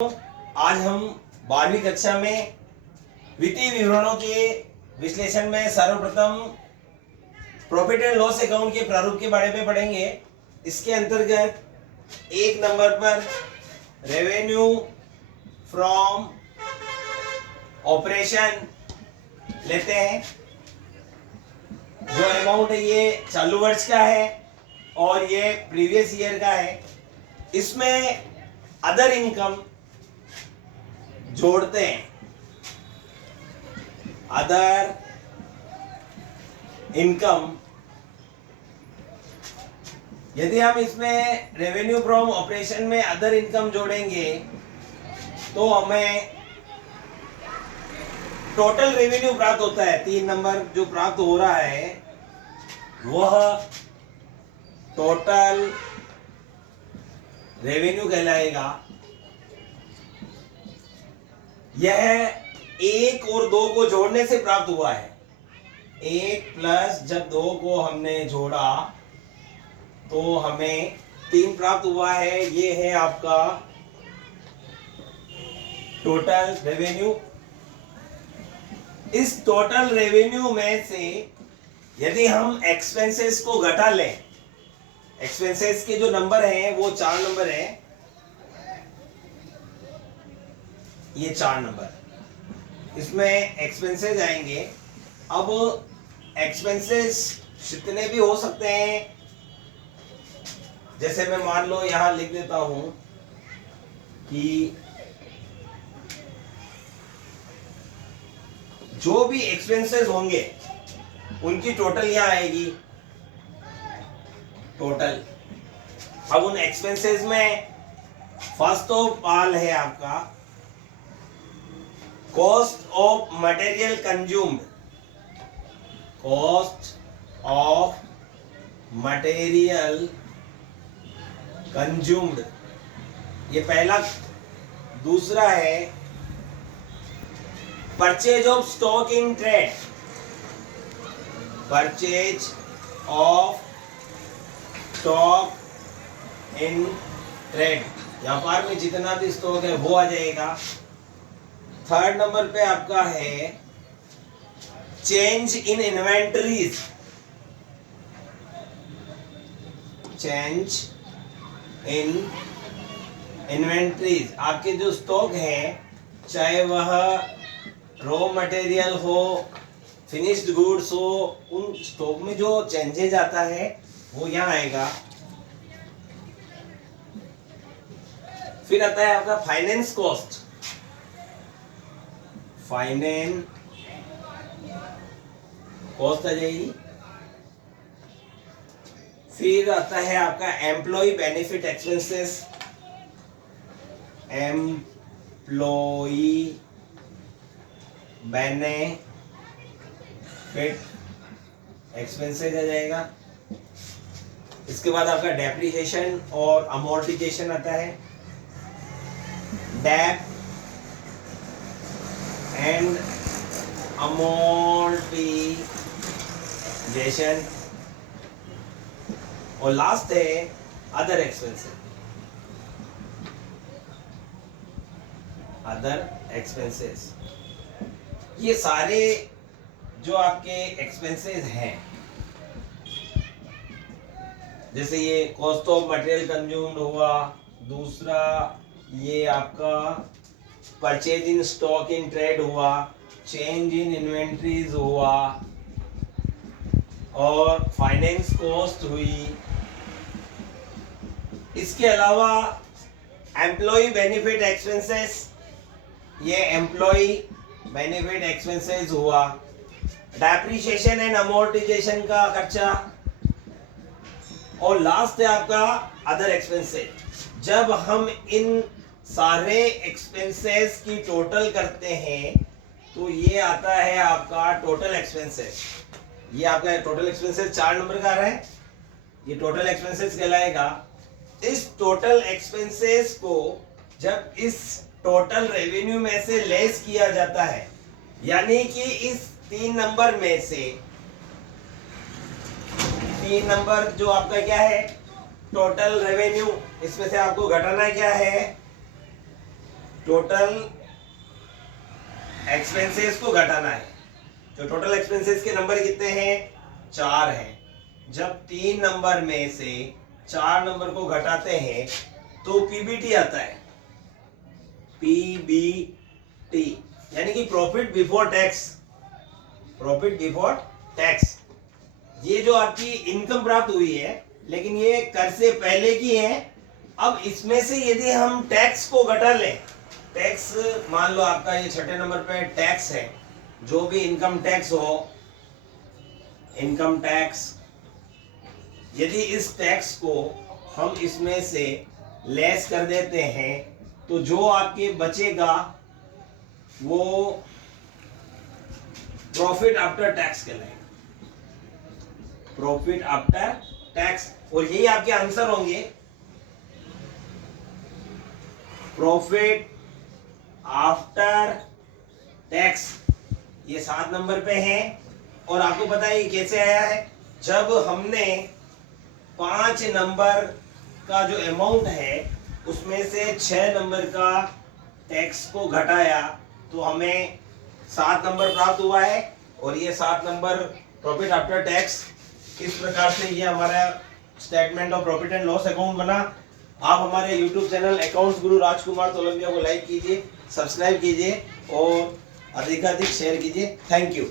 आज हम 12वीं कक्षा में वित्तीय विवरणों के विश्लेषण में सर्वप्रथम प्रॉफिट एंड लॉस अकाउंट के प्रारूप के बारे में पढ़ेंगे। इसके अंतर्गत एक नंबर पर रेवेन्यू फ्रॉम ऑपरेशन लेते हैं। जो अमाउंट है ये चालू वर्ष का है और ये प्रीवियस ईयर का है। इसमें अदर इनकम जोड़ते हैं। अदर इनकम, यदि हम इसमें रेवेन्यू फ्रॉम ऑपरेशन में अदर इनकम जोड़ेंगे तो हमें टोटल रेवेन्यू प्राप्त होता है। 3 नंबर जो प्राप्त हो रहा है वह टोटल रेवेन्यू कहलाएगा। यह 1 और 2 को जोड़ने से प्राप्त हुआ है। 1 प्लस जब 2 को हमने जोड़ा तो हमें 3 प्राप्त हुआ है। ये है आपका टोटल रेवेन्यू। इस टोटल रेवेन्यू में से यदि हम एक्सपेंसेस को घटा लें, एक्सपेंसेस के जो नंबर हैं वो 4 नंबर है। ये 4 नंबर, इसमें एक्सपेंसेस आएंगे। अब एक्सपेंसेस जितने भी हो सकते हैं, जैसे मैं मान लो यहां लिख देता हूं कि जो भी एक्सपेंसेस होंगे उनकी टोटल यहां आएगी, टोटल। अब उन एक्सपेंसेस में फर्स्ट ऑफ ऑल है आपका cost of material consumed. Cost of material consumed, ये पहला। दूसरा है purchase of stock in trade. Purchase of stock in trade, व्यापार में जितना भी स्टॉक है वो आ जाएगा। थर्ड नंबर पे आपका है change in inventories. Change in inventories, आपके जो स्टॉक है चाहे वह रॉ मटेरियल हो, फिनिश्ड गुड्स हो, उन स्टॉक में जो चेंजेज आता है वो यहाँ आएगा। फिर आता है आपका फाइनेंस कॉस्ट। फाइनेंस कॉस्ट आ जाएगी। फिर आता है आपका employee benefit expenses. Employee benefit expenses आ जाएगा। इसके बाद आपका डेप्रिसिएशन और अमोर्टाइजेशन आता है। डेप एंड अमोर्टाइजेशन, और लास्ट है अदर एक्सपेंसेस। अदर एक्सपेंसेस, ये सारे जो आपके एक्सपेंसेस हैं, जैसे ये कॉस्ट ऑफ मटेरियल कंज्यूम्ड हुआ, दूसरा ये आपका purchase in stock in trade हुआ, चेंज इन इन्वेंटरीज हुआ, और फाइनेंस कॉस्ट हुई। इसके अलावा एम्प्लॉय बेनिफिट एक्सपेंसेस, ये एम्प्लॉय बेनिफिट एक्सपेंसेस हुआ। डेप्रिसिएशन एंड अमोर्टाइजेशन का खर्चा, और लास्ट है आपका अदर एक्सपेंसेस। जब हम इन सारे एक्सपेंसेस की टोटल करते हैं तो ये आता है आपका टोटल एक्सपेंसेस। ये आपका टोटल एक्सपेंसेस 4 नंबर का है, ये टोटल एक्सपेंसेस कहलाएगा। इस टोटल एक्सपेंसेस को जब इस टोटल रेवेन्यू में से लेस किया जाता है, यानी कि इस 3 नंबर में से 3 नंबर जो आपका क्या है टोटल रेवेन्यू, इसमें से आपको घटाना क्या है टोटल एक्सपेंसेस को घटाना है। जो टोटल एक्सपेंसेस के नंबर कितने हैं? 4 हैं। जब 3 नंबर में से 4 नंबर को घटाते हैं तो पीबीटी आता है, पीबीटी यानी कि profit before tax. Profit before tax ये जो आपकी इनकम प्राप्त हुई है, लेकिन ये कर से पहले की है। अब इसमें से यदि हम टैक्स को घटा लें, टैक्स मान लो आपका ये छठे नंबर पे टैक्स है, जो भी इनकम टैक्स हो, इनकम टैक्स, यदि इस टैक्स को हम इसमें से लेस कर देते हैं तो जो आपके बचेगा वो प्रॉफिट आफ्टर टैक्स कहलाएगा, प्रॉफिट आफ्टर टैक्स। और यही आपके आंसर होंगे, प्रॉफिट आफ्टर टैक्स। ये 7 नंबर पे है। और आपको पता है ये कैसे आया है? जब हमने 5 नंबर का जो अमाउंट है उसमें से 6 नंबर का टैक्स को घटाया तो हमें 7 नंबर प्राप्त हुआ है। और ये 7 नंबर प्रॉफिट आफ्टर टैक्स। इस प्रकार से ये हमारा statement of profit and loss account बना। आप हमारे यूट्यूब चैनल अकाउंट्स गुरु राजकुमार तोलंबिया को लाइक कीजिए, सब्सक्राइब कीजिए और अधिकाधिक शेयर कीजिए। Thank you.